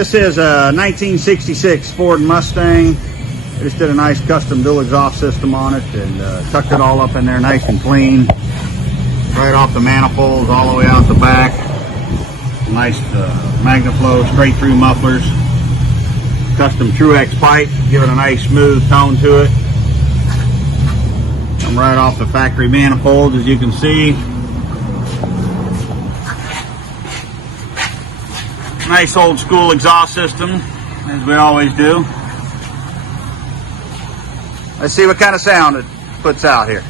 This is a 1966 Ford Mustang. I just did a nice custom dual exhaust system on it and tucked it all up in there nice and clean. Right off the manifolds all the way out the back. Nice Magnaflow straight through mufflers. Custom Truex pipe, give it a nice smooth tone to it. Come right off the factory manifolds, as you can see. Nice old school exhaust system, as we always do. Let's see what kind of sound it puts out here.